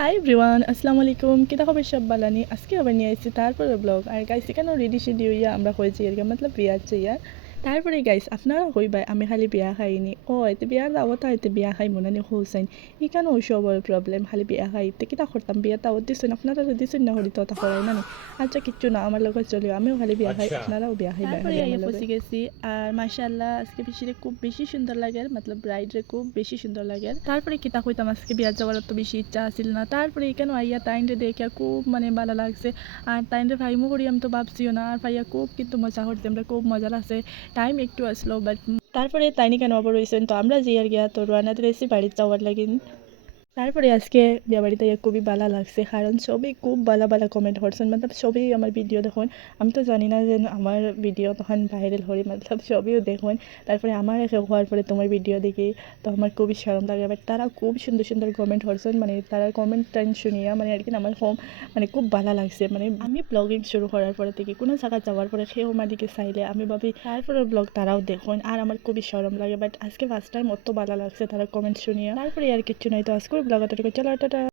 Hi everyone, আসসালামু আলাইকুম। কিতা খবর সব বালানি? আজকে আবার নিয়ে এসেছি তারপরে ব্লগ। আর গাইস এখানেও রেডি সেডি হইয়া আমরা হয়েছি আর কি, মতলব বিয়ার চাইয়া। তারপরে গাইস আপনারা কইবাই আমি খালি বিয়া খাইনি, ও এতে বিয়ার দাওয়াত আইতে বিয়া খাই মনানি হোসাইন এখানেও সবর প্রবলেম, খালি বিয়া খাইতে কিতা করতাম, বিয়া দাওয়াত দিছেন আপনারা, দিছেন না হরি তো তা করাই না নি। আচ্ছা কিচ্ছু না, আমার লোক চলিও, আমিও খালি বিয়া খাই, আপনারাও বিয়া খাই তারপরে আইয়া পৌঁছে গেছি। আর মাশাআল্লাহ আজকে পিছিয়ে খুব বেশি সুন্দর লাগে, মতলব ব্রাইডরে খুব বেশি সুন্দর লাগে। তারপরে কিতা কইতাম, আজকে বিয়া যাওয়ার তো বেশি ইচ্ছা আছিল না, তারপরে এখানে আইয়া তাইনরে দেখে খুব মানে ভালো লাগছে। আর তাইনরে ভাইমো করি আমি তো ভাবছিও না, আর ভাইয়া খুব কিন্তু মজা করছে, আমরা খুব মজা লাগছে। টাইম একটু আসলো বাট তারপরে তাইনি কেন আবার রয়েছেন, তো আমরা যে আর গিয়া তো রান্না দিয়েছি বাড়িতে যাওয়ার লাগিন। তারপরে আজকে বিয়াবাড়িতে খুবই ভালো লাগছে, কারণ সবই খুব ভালো ভালো কমেন্ট করছেন, মতলব সবই আমার ভিডিও দেখুন। আমি তো জানি না যে আমার ভিডিও তখন ভাইরাল হই, মতলব সবইও দেখুন। তারপরে আমার একে হওয়ার পরে তোমার ভিডিও দেখি, তো আমার খুবই শরম লাগে, বাট তারা খুব সুন্দর সুন্দর কমেন্ট করছেন, মানে তারা কমেন্ট টাইম শুনিয়া মানে আর কি আমার হোম মানে খুব ভালো লাগছে। মানে আমি ব্লগিং শুরু করার পরে থেকে কোনো জায়গা যাওয়ার পরে সেও আমার দিকে চাইলে আমি ভাবি তারপরে ব্লগ তারাও দেখুন, আর আমার খুবই শরম লাগে, বাট আজকে ফার্স্ট টাইম অত ভালো লাগছে তারা কমেন্ট শুনিয়া। তারপরে আর কিছু নাই, তো আজকে ব্লগ এতটুকু, চলো টাটা।